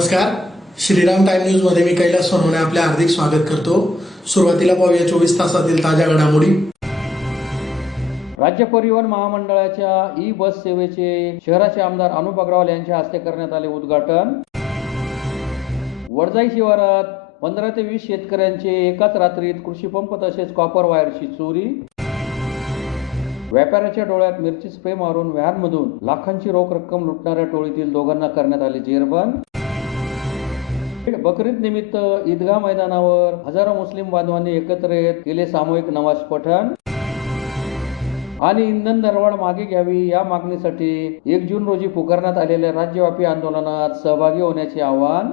नमस्कार. Shriram time news मध्ये मी कैलास सोनवणे आपले हार्दिक स्वागत करतो. सुरुवातीला पाहूया 24 तासातील ताज्या घडामोडी. राज्य परिवहन महामंडळाच्या ई बस सेवेचे शहराचे आमदार अनुप अग्रवाल यांच्या हस्ते करण्यात आले उद्घाटन. वडजाई शिवारात 15 ते 20 शेतकऱ्यांचे एकाच रात्रीत कृषीपंप तसेच कॉपर वायरची चोरी. व्यापाऱ्याच्या डोळ्यात मिरची स्प्रे मारून व्हॅनमधून लाखांची रोख रक्कम लुटणाऱ्या टोळीतील दोघांना करण्यात आले जेरबंद. बकरीद निमित्त ईदगाह मैदानावर हजारो मुस्लिम बांधवांनी एकत्र येत केले सामूहिक नमाज पठण. आणि इंधन दरवाढ मागे घ्यावी या मागणीसाठी 1 जून रोजी पुकारण्यात आलेल्या राज्यव्यापी आंदोलनात सहभागी होण्याचे आवाहन.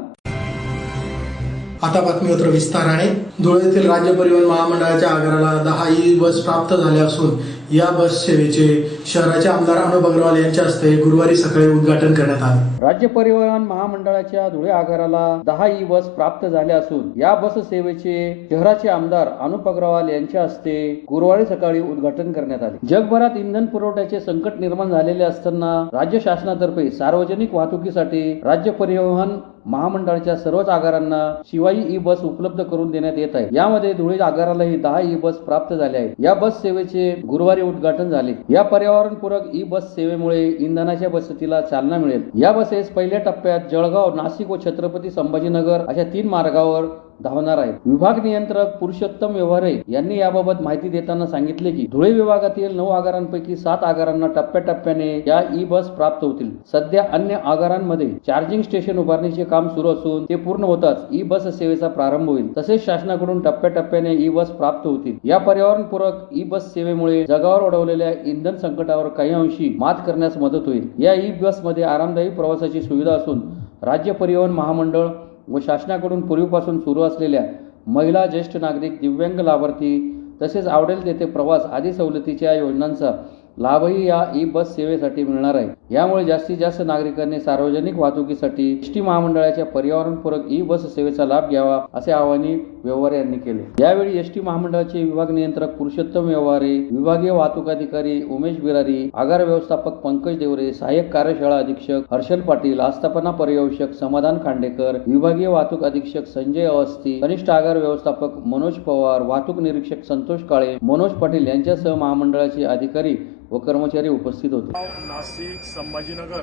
आता बातमीपत्र विस्ताराने. धुळे येथील राज्य परिवहन महामंडळाच्या आगाराला 10 ई बस प्राप्त झाल्या असून या बस सेवेचे शहराचे आमदार अनुप अग्रवाल यांच्या हस्ते गुरुवारी सकाळी उद्घाटन करण्यात आले. राज्य परिवहन महामंडळाच्या धुळे आगाराला 10 ई बस प्राप्त झाल्या असून या बस सेवेचे शहराचे आमदार अनुप अग्रवाल यांच्या हस्ते गुरुवारी सकाळी उद्घाटन करण्यात आले. जगभरात इंधन पुरवठ्याचे संकट निर्माण झालेले असताना राज्य शासनातर्फे सार्वजनिक वाहतुकीसाठी राज्य परिवहन महामंडळाच्या सर्वच आगारांना शिवाई ई बस उपलब्ध करून देण्यात येत आहे. यामध्ये धुळे आगारालाही 10 ई बस प्राप्त झाल्या आहेत. या बस सेवेचे गुरुवारी उद्घाटन झाले. या पर्यावरणपूरक ई बस सेवेमुळे इंधनाच्या बचतीला चालना मिळेल. या बसेस पहिल्या टप्प्यात जळगाव, नाशिक व छत्रपती संभाजीनगर अशा 3 मार्गावर धावणार आहे. विभाग नियंत्रक पुरुषोत्तम व्यवहारे यांनी याबाबत माहिती देताना सांगितले की धुळे विभागातील 9 आगारांपैकी 7 आगारांना टप्प्याटप्प्याने या ई बस प्राप्त होतील. सध्या अन्य आगारांमध्ये चार्जिंग स्टेशन उभारणीचे काम सुरू असून ते पूर्ण होताच ई बस सेवेचा प्रारंभ होईल. तसेच शासनाकडून टप्प्याटप्प्याने ई बस प्राप्त होतील. या पर्यावरणपूरक ई बस सेवेमुळे जगावर ओढवलेल्या इंधन संकटावर काही अंशी मात करण्यास मदत होईल. या ई बस मध्ये आरामदायी प्रवासाची सुविधा असून राज्य परिवहन महामंडळ व शासनाकडून पूर्वीपासून सुरू असलेल्या महिला, ज्येष्ठ नागरिक, दिव्यांग लाभार्थी तसेच आवडेल तेथे प्रवास आदी सवलतीच्या योजनांचा लाभही या ई बस सेवेसाठी मिळणार आहे. यामुळे जास्तीत जास्त नागरिकांनी सार्वजनिक वाहतुकीसाठी एसटी महामंडळाच्या पर्यावरणपूरक ई बस सेवेचा लाभ घ्यावा असे आवाहनही व्यवहारे यांनी केले. यावेळी एसटी महामंडळाचे विभाग नियंत्रक पुरुषोत्तम व्यवहारे, विभागीय वाहतूक अधिकारी उमेश बिरारी, आगार व्यवस्थापक पंकज देवरे, सहाय्यक कार्यशाळा अधीक्षक हर्षल पाटील, आस्थापना पर्यवेक्षक समाधान खांडेकर, विभागीय वाहतूक अधीक्षक संजय अवस्थी, कनिष्ठ आगार व्यवस्थापक मनोज पवार, वाहतूक निरीक्षक संतोष काळे, मनोज पाटील यांच्यासह महामंडळाचे अधिकारी व कर्मचारी उपस्थित होते. नाशिक, संभाजीनगर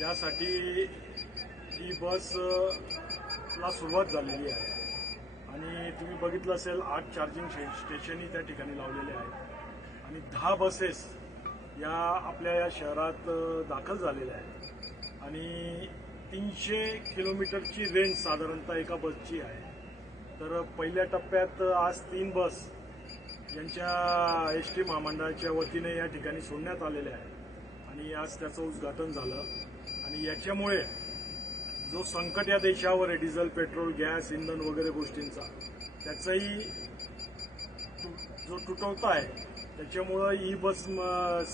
यासाठी ही बस ला सुरुवात झालेली आहे आणि तुम्ही बघितलं असेल 8 चार्जिंग स्टेशनही त्या ठिकाणी लावलेले आहेत आणि 10 बसेस या आपल्या या शहरात दाखल झालेल्या आहेत आणि 300 किलोमीटरची रेंज साधारणतः एका बसची आहे. तर पहिल्या टप्प्यात आज 3 बस यांच्या एसटी महामंडळाच्या वतीने या ठिकाणी सोडण्यात आलेल्या आहेत आणि आज त्याचं उद्घाटन झालं आणि याच्यामुळे जो संकट या देशावर आहे डिझेल, पेट्रोल, गॅस, इंधन वगैरे गोष्टींचा त्याचाही जो तुटवता आहे त्याच्यामुळं ई बस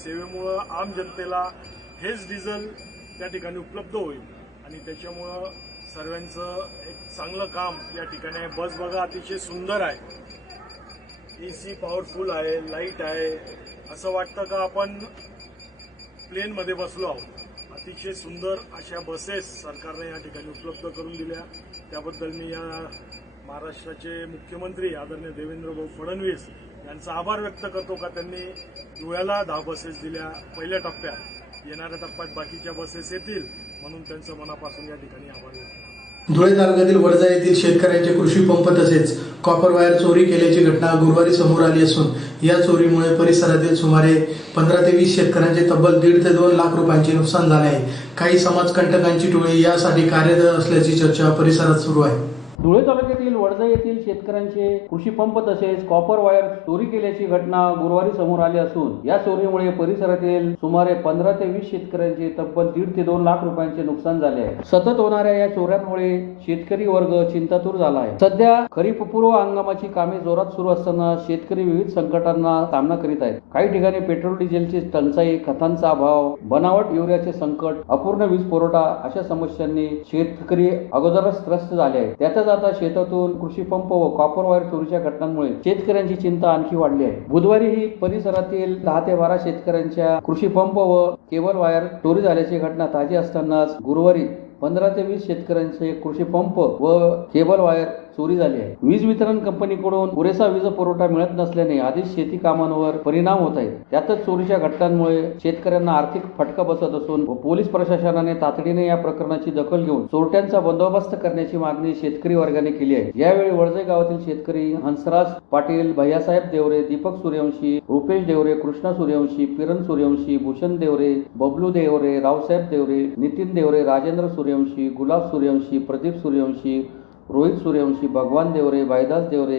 सेवेमुळं आम जनतेला हेच डिझेल त्या ठिकाणी उपलब्ध होईल आणि त्याच्यामुळं सर्वांचं एक चांगलं काम या ठिकाणी आहे. बस बघा अतिशय सुंदर आहे, एसी पॉवरफुल आहे, लाईट आहे, असं वाटतं का आपण प्लेनमध्ये बसलो आहोत. अतिशय सुंदर अशा बसेस सरकारने या ठिकाणी उपलब्ध करून दिल्या. त्याबद्दल मी या महाराष्ट्राचे मुख्यमंत्री आदरणीय देवेंद्र भाऊ फडणवीस यांचा आभार व्यक्त करतो का त्यांनी धुळ्याला 10 बसेस दिल्या पहिल्या टप्प्यात. येणाऱ्या टप्प्यात बाकीच्या बसेस येतील म्हणून त्यांचं मनापासून या ठिकाणी आभार व्यक्त करतो. धुळे तालुक्यातील वडजा येथील शेतकऱ्यांचे कृषी पंप तसेच कॉपर वायर चोरी केल्याची घटना गुरुवारी समोर आली असून या चोरीमुळे परिसरातील सुमारे 15 ते 20 शेतकऱ्यांचे तब्बल 1.5 ते 2 लाख रुपयांचे नुकसान झाले आहे. काही समाजकंटकांची टोळी यासाठी कार्यरत असल्याची चर्चा परिसरात सुरू आहे. धुळे तालुक्यातील वडजा येथील शेतकऱ्यांचे कृषी पंप तसेच कॉपर वायर चोरी केल्याची घटना गुरुवारी समोर आली असून या चोरीमुळे परिसरातील सुमारे 15 ते 20 शेतकऱ्यांचे तब्बल 1.5 ते 2 लाख रुपयांचे नुकसान झाले आहे. सतत होणाऱ्या या चोऱ्यांमुळे शेतकरी वर्ग चिंतातूर झाला आहे. सध्या खरीप पूर्व हंगामाची कामे जोरात सुरू असताना शेतकरी विविध संकटांना सामना करीत आहेत. काही ठिकाणी पेट्रोल डिझेलची टंचाई, खतांचा अभाव, बनावट युरियाचे संकट, अपूर्ण वीज पुरवठा अशा समस्यांनी शेतकरी अगोदरच त्रस्त झाले आहेत. त्यातच आता शेतातून कृषी पंप व कॉपर वायर चोरीच्या घटनांमुळे शेतकऱ्यांची चिंता आणखी वाढली आहे. बुधवारी ही परिसरातील 10 ते 12 शेतकऱ्यांच्या कृषी पंप व केबल वायर चोरी झाल्याची घटना ताजी असतानाच गुरुवारी 15 ते 20 शेतकऱ्यांचे कृषी पंप व केबल वायर चोरी झाली आहे. वीज वितरण कंपनीकडून पुरेसा वीज पुरवठा मिळत नसल्याने आधीच शेती कामांवर परिणाम होत आहे. त्यातच चोरीच्या घटनांमुळे शेतकऱ्यांना आर्थिक फटका बसत असून पोलीस प्रशासनाने तातडीने या प्रकरणाची दखल घेऊन चोरट्यांचा बंदोबस्त करण्याची मागणी शेतकरी वर्गाने केली आहे. यावेळी वळजे गावातील शेतकरी हंसराज पाटील, भैयासाहेब देवरे, दीपक सूर्यवंशी, रुपेश देवरे, कृष्णा सूर्यवंशी, किरण सूर्यवंशी, भूषण देवरे, बबलू देवरे, रावसाहेब देवरे, नितीन देवरे, राजेंद्र सूर्यवंशी, गुलाब सूर्यवंशी, प्रदीप सूर्यवंशी, रोहित सूर्यवंशी, भगवान देवरे, भाईदास देवरे,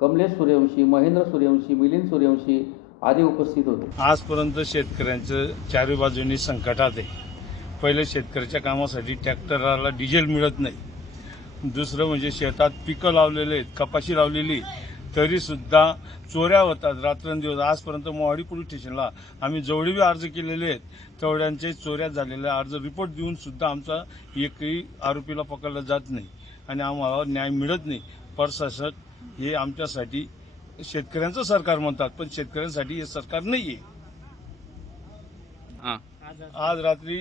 कमलेश सूर्यवंशी, महेंद्र सूर्यवंशी, मिलिंद सूर्यवंशी आदी उपस्थित होते. आजपर्यंत शेतकऱ्यांचं चारी बाजूनी संकटात आहे. पहिले शेतकऱ्याच्या कामासाठी ट्रॅक्टरला डिझेल मिळत नाही. दुसरं म्हणजे शेतात पिकं लावलेले आहेत, कपाशी लावलेली, तरी सुद्धा चोऱ्या होतात रात्रंदिवस. आजपर्यंत मोहाडी पोलीस स्टेशनला आम्ही जेवढे बी अर्ज केलेले आहेत तेवढ्यांचे चोऱ्या झालेले अर्ज रिपोर्ट देऊन सुद्धा आमचा एकही आरोपीला पकडला जात नाही आणि आम्हाला न्याय मिळत नाही. प्रशासन हे आमच्यासाठी शेतकऱ्यांचं सरकार म्हणतात, पण शेतकऱ्यांसाठी हे सरकार नाहीये. आज रात्री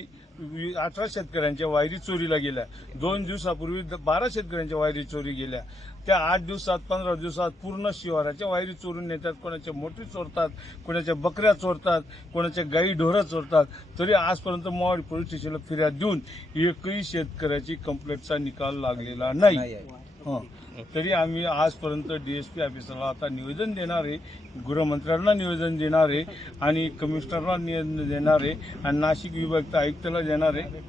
18 शेतकऱ्यांच्या वायरी चोरीला गेल्या. 2 दिवसापूर्वी 12 शेतकऱ्यांच्या वायरी चोरी गेल्या. त्या 8 दिवसात 15 दिवसात पूर्ण शिवाराच्या वायरी चोरून नेतात. कोणाच्या मोटरी चोरतात, कोणाच्या बकऱ्या चोरतात, कोणाच्या गाई ढोरं चोरतात. तरी आजपर्यंत मोहाडी पोलीस स्टेशनला फिर्याद देऊन एकही शेतकऱ्याची कंप्लेंटचा निकाल लागलेला नाही. तरी आम्ही आजपर्यंत डीएसपी ऑफिसरला आता निवेदन देणार आहे, गृहमंत्र्यांना निवेदन देणार आहे आणि कमिशनरला निवेदन देणार आहे आणि नाशिक विभागीय आयुक्ताला देणार आहे.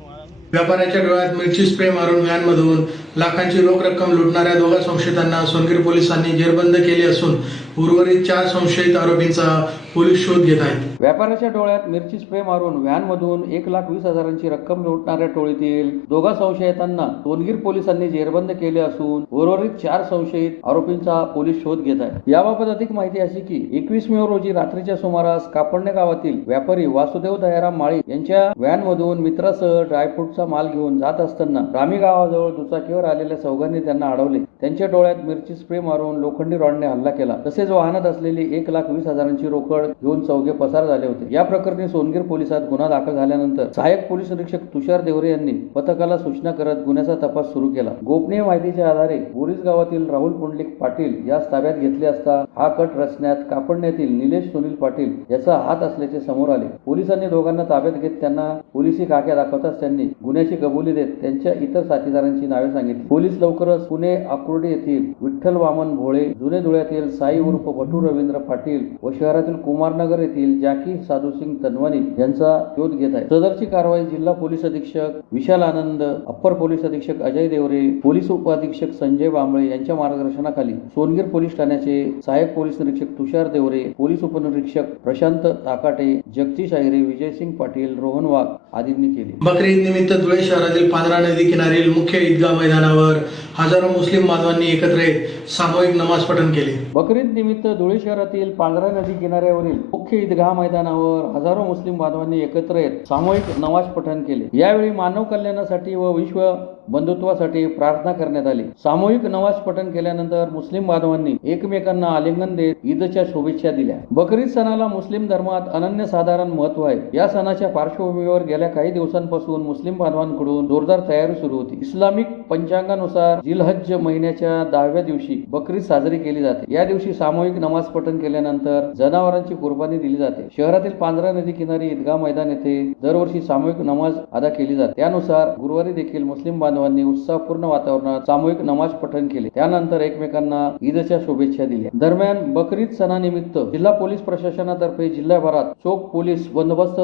व्यापाऱ्याच्या डोळ्यात मिरची स्प्रे मारून व्हॅनमधून लाखांची रोख रक्कम लुटणाऱ्या दोघा संशयितांना सोनगीर पोलिसांनी जेरबंद केले असून उर्वरित 4 संशयित आरोपींचा पोलीस शोध घेत आहेत. व्यापाऱ्याच्या डोळ्यात मिरची स्प्रे मारून व्हॅनमधून 1,20,000ची रक्कम लुटणाऱ्या टोळीतील दोघा संशयितांना सोनगीर पोलिसांनी जेरबंद केले असून उर्वरित 4 संशयित आरोपींचा पोलीस शोध घेत आहेत. याबाबत अधिक माहिती अशी की 21 मे रोजी रात्रीच्या सुमारास कापडणे गावातील व्यापारी वासुदेव दयाराम माळी यांच्या व्हॅनमधून मित्रासह ड्रायफ्रूटचा माल घेऊन जात असताना रामी गावाजवळ दुचाकीवर आलेल्या चौघांनी त्यांना अडवले. त्यांच्या डोळ्यात मिरची स्प्रे मारून लोखंडी रॉडने हल्ला केला. तसेच वाहनात असलेली 1,20,000ची रोकड घेऊन चौघे पसार झाले होते. या प्रकरणी सोनगीर पोलिसात गुन्हा दाखल झाल्यानंतर सहाय्यक पोलीस निरीक्षक तुषार देवरे यांनी पथकाला सूचना करत गुन्ह्याचा तपास सुरू केला. गोपनीय माहितीच्या आधारे बोरीस गावातील राहुल पुंडलिक पाटील यास ताब्यात घेतले असता हा कट रचण्यात कापडण्यातील निलेश सुनील पाटील याचा हात असल्याचे समोर आले. पोलिसांनी दोघांना ताब्यात घेत त्यांना पोलिसी काक्या दाखवताच त्यांनी गुन्ह्याची कबुली देत त्यांच्या इतर साथीदारांची नावे सांगितली. पोलीस लवकरच पुणे आकुर्डी येथील विठ्ठल वामन भोळे, जुने धुळ्यातील साई उर्फ भटू रवींद्र पाटील व शहरातील कुमारनगर येथील जाकी साधुसिंग तनवानी यांचा शोध घेत आहे. सदरची कारवाई जिल्हा पोलीस अधीक्षक विशाल आनंद, अप्पर पोलीस अधीक्षक अजय देवरे, पोलीस उपअधीक्षक संजय बांबळे यांच्या मार्गदर्शनाखाली सोनगीर पोलीस ठाण्याचे सहाय्यक पोलीस निरीक्षक तुषार देवरे, पोलीस उपनिरीक्षक प्रशांत ताकाटे, जगदीश आहिरे, विजयसिंग पाटील, रोहन वाघ आदींनी केली. बकरी ईद निमित्त धुळे शहरातील पांढरा नदी किनारील मुख्य ईदगाह मैदानावर हजारो मुस्लिम बांधवांनी एकत्र येत सामूहिक नमाज पठण केले. बकरी ईद निमित्त धुळे शहरातील पांढरा नदी किनाऱ्यावरील मुख्य ईदगाह मैदानावर हजारो मुस्लिम बांधवांनी एकत्र येत सामूहिक नमाज पठण केले. यावेळी मानव कल्याणासाठी व विश्व बंधुत्वासाठी प्रार्थना करण्यात आली. सामूहिक नमाज पठण केल्यानंतर मुस्लिम बांधवांनी एकमेकांना आलिंगन देत ईदच्या शुभेच्छा दिल्या. बकरी ईद सणाला मुस्लिम धर्मात अनन्यसाधारण महत्व आहे. या सणाच्या पार्श्वभूमीवर गेल्या काही दिवसांपासून मुस्लिम बांधवांकडून जोरदार तयारी सुरू होती. इस्लामिक पंचांगानुसार जिलहज्ज महिन्याच्या 10व्या दिवशी बकरी ईद साजरी केली जाते. या दिवशी सामूहिक नमाज पठण केल्यानंतर जनावरांची कुर्बानी दिली जाते. शहरातील पांढरा नदी किनारी ईदगाह मैदान येथे दरवर्षी सामूहिक नमाज अदा केली जाते. त्यानुसार गुरुवारी देखील मुस्लिम बांधवांनी उत्साहपूर्ण वातावरणात सामूहिक नमाज पठण केले. त्यानंतर एकमेकांना ईदच्या शुभेच्छा दिल्या. दरम्यान बकरी ईद सणानिमित्त जिल्हा पोलीस प्रशासनातर्फे जिल्हाभरात चोख पोलीस बंदोबस्त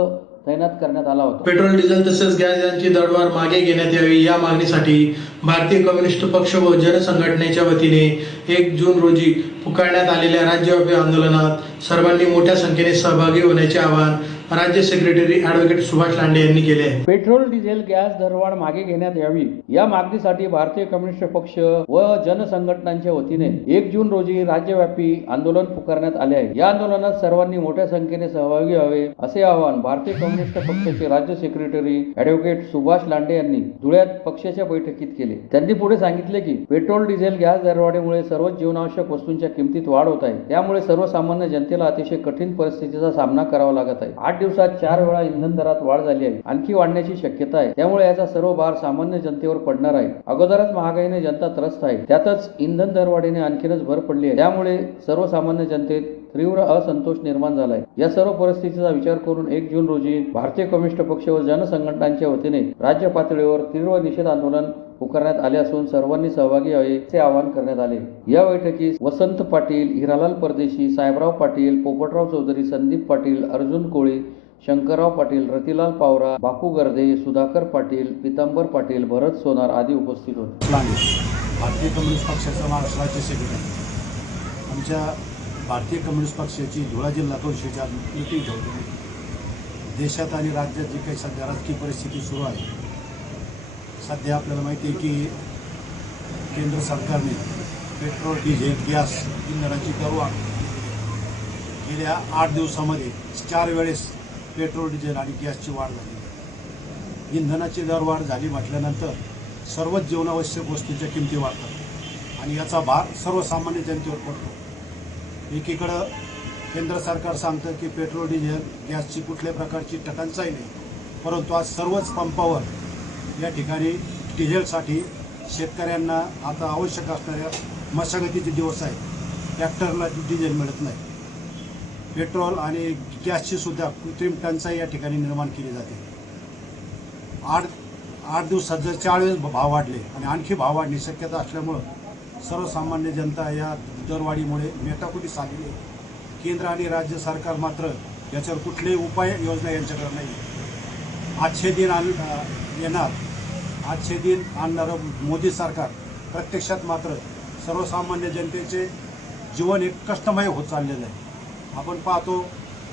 तैनात करण्यात आला होता. पेट्रोल, डिझेल तसेच गॅस यांची दरवाढ मागे घेण्यात यावी या मागणीसाठी भारतीय कम्युनिस्ट पक्ष व जनसंघटनेच्या वतीने 1 जून रोजी पुकारण्यात आलेल्या राज्यव्यापी आंदोलनात सर्वांनी मोठ्या संख्येने सहभागी होण्याचे आवाहन राज्य सेक्रेटरी ॲडव्होकेट सुभाष लांडे यांनी केले आहे. पेट्रोल, डिझेल, गॅस दरवाढ मागे घेण्यात यावी या मागणीसाठी भारतीय कम्युनिस्ट पक्ष व जनसंघटनांच्या वतीने 1 जून रोजी राज्यव्यापी आंदोलन पुकारण्यात आले आहे. या आंदोलनात सर्वांनी मोठ्या संख्येने सहभागी व्हावे असे आवाहन भारतीय कम्युनिस्ट पक्षाचे राज्य सेक्रेटरी ॲडव्होकेट सुभाष लांडे यांनी धुळ्यात पक्षाच्या बैठकीत केले. त्यांनी पुढे सांगितले की पेट्रोल, डिझेल, गॅस दरवाढीमुळे सर्व जीवनावश्यक वस्तूंच्या किमतीत वाढ होत आहे. त्यामुळे सर्वसामान्य जनतेला अतिशय कठीण परिस्थितीचा सामना करावा लागत आहे. 8 दिवसात 4 वेळा इंधन दरात वाढ झाली आहे. आणखी वाढण्याची शक्यता आहे. त्यामुळे याचा सर्व भार सामान्य जनतेवर पडणार आहे. अगोदरच महागाईने जनता त्रस्त आहे. त्यातच इंधन दरवाढीने आणखीनच भर पडली आहे. त्यामुळे सर्वसामान्य जनतेत तीव्र असंतोष निर्माण झाला आहे. या सर्व परिस्थितीचा विचार करून 1 जून रोजी भारतीय कम्युनिस्ट पक्ष व जनसंघटनांच्या वतीने राज्य पातळीवर तीव्र निषेध आंदोलन पुकारण्यात आले असून सर्वांनी सहभागी व्हावे असे आवाहन करण्यात आले. या बैठकीस वसंत पाटील, हिरालाल परदेशी, साहेबराव पाटील, पोपटराव चौधरी, संदीप पाटील, अर्जुन कोळी, शंकरराव पाटील, रतिलाल पावरा, बापू गर्दे, सुधाकर पाटील, पितांबर पाटील, भरत सोनार आदी उपस्थित होते. भारतीय कम्युनिस्ट पक्षाचा महाराष्ट्र राज्य सेक्रेटरी आमच्या भारतीय कम्युनिस्ट पक्षाची धुळा जिल्हा परिषदेच्या मीटिंग ठेवली. देशात आणि राज्यात जी काही सध्या राजकीय परिस्थिती सुरू आहे, सध्या आपल्याला माहिती आहे की केंद्र सरकारने पेट्रोल, डिझेल, गॅस इंधनाची दरवाढ गेल्या 8 दिवसामध्ये 4 वेळेस पेट्रोल, डिझेल आणि गॅसची वाढ झाली. इंधनाची दरवाढ झाली म्हटल्यानंतर सर्वच जीवनावश्यक वस्तूंच्या किमती वाढतात आणि याचा भार सर्वसामान्य जनतेवर पडतो. एकीकडं केंद्र सरकार सांगतं की पेट्रोल, डिझेल, गॅसची कुठल्याही प्रकारची टंचाई नाही, परंतु आज सर्वच पंपावर या ठिकाणी डिझेलसाठी शेतकऱ्यांना आता आवश्यक असणाऱ्या मशागतीचे दिवस आहेत. ट्रॅक्टरला डिझेल मिळत नाही. पेट्रोल आणि गॅसची सुद्धा कृत्रिम टंचाई या ठिकाणी निर्माण केली जाते. 8 दिवसात जर 4 वेळेस भाव वाढले आणि आणखी भाव वाढण्याची शक्यता असल्यामुळं सर्वसामान्य जनता या दरवाढीमुळे मेटाकुटीस आलेली आहे. केंद्र आणि राज्य सरकार मात्र याच्यावर कुठलेही उपाययोजना यांच्याकडे नाही. आजचे दिन आणणारं मोदी सरकार प्रत्यक्षात मात्र सर्वसामान्य जनतेचे जीवन एक कष्टमय होत चाललेलं आहे. आपण पाहतो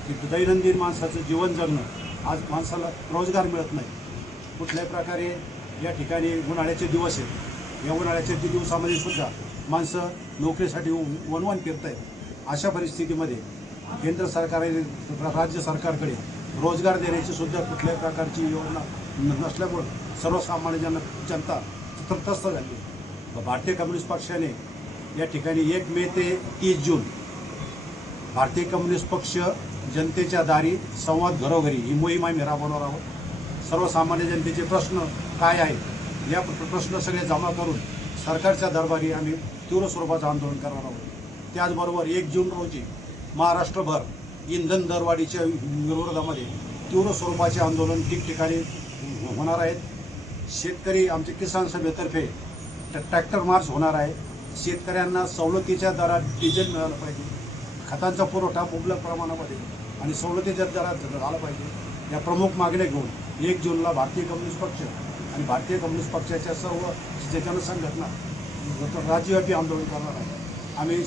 की दैनंदिन माणसाचं जीवन जगणं, आज माणसाला रोजगार मिळत नाही. कुठल्याही प्रकारे या ठिकाणी उन्हाळ्याचे दिवस आहेत. या उन्हाळ्याच्या दिवसामध्ये सुद्धा माणसं नोकरीसाठी वणवण फिरत आहेत. अशा परिस्थितीमध्ये केंद्र सरकार आणि राज्य सरकारकडे रोजगार देण्याची सुद्धा कुठल्याही प्रकारची योजना नसल्यामुळं सर्वसामान्य जनता त्रस्त झाली. भारतीय कम्युनिस्ट पक्षाने या ठिकाणी 1 मे ते 30 जून भारतीय कम्युनिस्ट पक्ष जनतेच्या दारी संवाद घरोघरी ही मोहीम आम्ही राबवणार आहोत. सर्वसामान्य जनतेचे प्रश्न काय आहेत या प्रश्न सगळे जमा करून सरकारच्या दरबारी आम्ही तीव्र स्वरूपाचं आंदोलन करणार आहोत. त्याचबरोबर 1 जून रोजी महाराष्ट्रभर इंधन दरवाढीच्या विरोधामध्ये तीव्र स्वरूपाचे आंदोलन ठिकठिकाणी होणार आहेत. शेतकरी आमचे किसान सभेतर्फे ट्रॅक्टर मार्च होणार आहे. शेतकऱ्यांना सवलतीच्या दरात डिझेल मिळालं पाहिजे, खतांचा पुरवठा मुबलक प्रमाणामध्ये आणि सवलतीच्या दरात झाला पाहिजे या प्रमुख मागण्या घेऊन 1 जूनला भारतीय कम्युनिस्ट पक्ष आणि भारतीय कम्युनिस्ट पक्षाच्या सर्व जनसंघटना राज्यव्यापी आंदोलन करणार आहे. आम्ही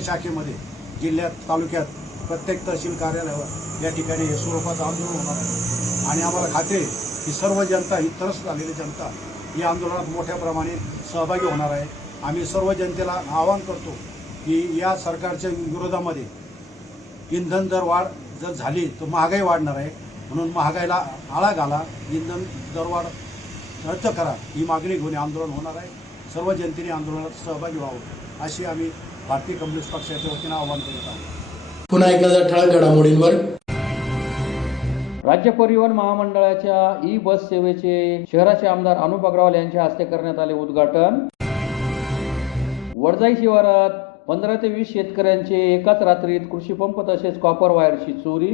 शाखेमध्ये जिल्ह्यात, तालुक्यात प्रत्येक तहसील कार्यालयावर या ठिकाणी स्वरूपाचं आंदोलन होणार आहे आणि आम्हाला खात्री आहे की सर्व जनता, ही त्रस्त झालेली जनता या आंदोलनात मोठ्या प्रमाणे सहभागी होणार आहे. आम्ही सर्व जनतेला आवाहन करतो की या सरकारच्या विरोधामध्ये इंधन दर वाढ जर झाली तर महागाई वाढणार आहे. म्हणून महागाईला आळा घाला, इंधन दरवाढ रद्द करा ही मागणी घेऊन आंदोलन होणार आहे. सर्व जनतेने आंदोलनात सहभागी व्हावं अशी आम्ही भारतीय कम्युनिस्ट पक्षाच्या वतीनं आवाहन करत आहोत. पुन्हा एकदा ठळक घडामोडींवर. राज्य परिवहन महामंडळाच्या ई बस सेवेचे शहराचे आमदार अनुप अग्रवाल यांच्या हस्ते करण्यात आले उद्घाटन. वडजाई शिवारात 15 ते 20 शेतकऱ्यांचे एकाच रात्रीत कृषीपंप तसेच कॉपर वायरची चोरी.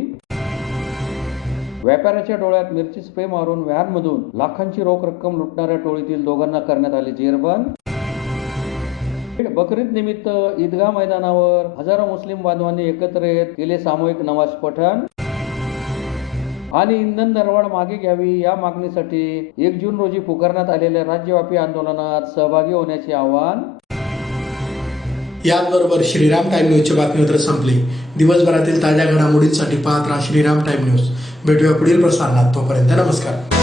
व्यापाऱ्याच्या डोळ्यात मिरची स्प्रे मारून व्हॅनमधून लाखांची रोख रक्कम लुटणाऱ्या टोळीतील दोघांना करण्यात आले जेरबंद. बकरीद निमित्त ईदगाह मैदानावर हजारो मुस्लिम बांधवांनी एकत्र येत केले सामूहिक नमाज पठण. आणि इंधन दरवाढ मागे घ्यावी या मागणीसाठी 1 जून रोजी पुकारण्यात आलेल्या राज्यव्यापी आंदोलनात सहभागी होण्याचे आवाहन. याचबरोबर श्रीराम टाइम न्यूजची बातमीपत्र संपली. दिवसभरातील ताज्या घडामोडींसाठी पाहत राहा श्रीराम टाइम न्यूज. भेटूया पुढील प्रसारणात. तोपर्यंत नमस्कार.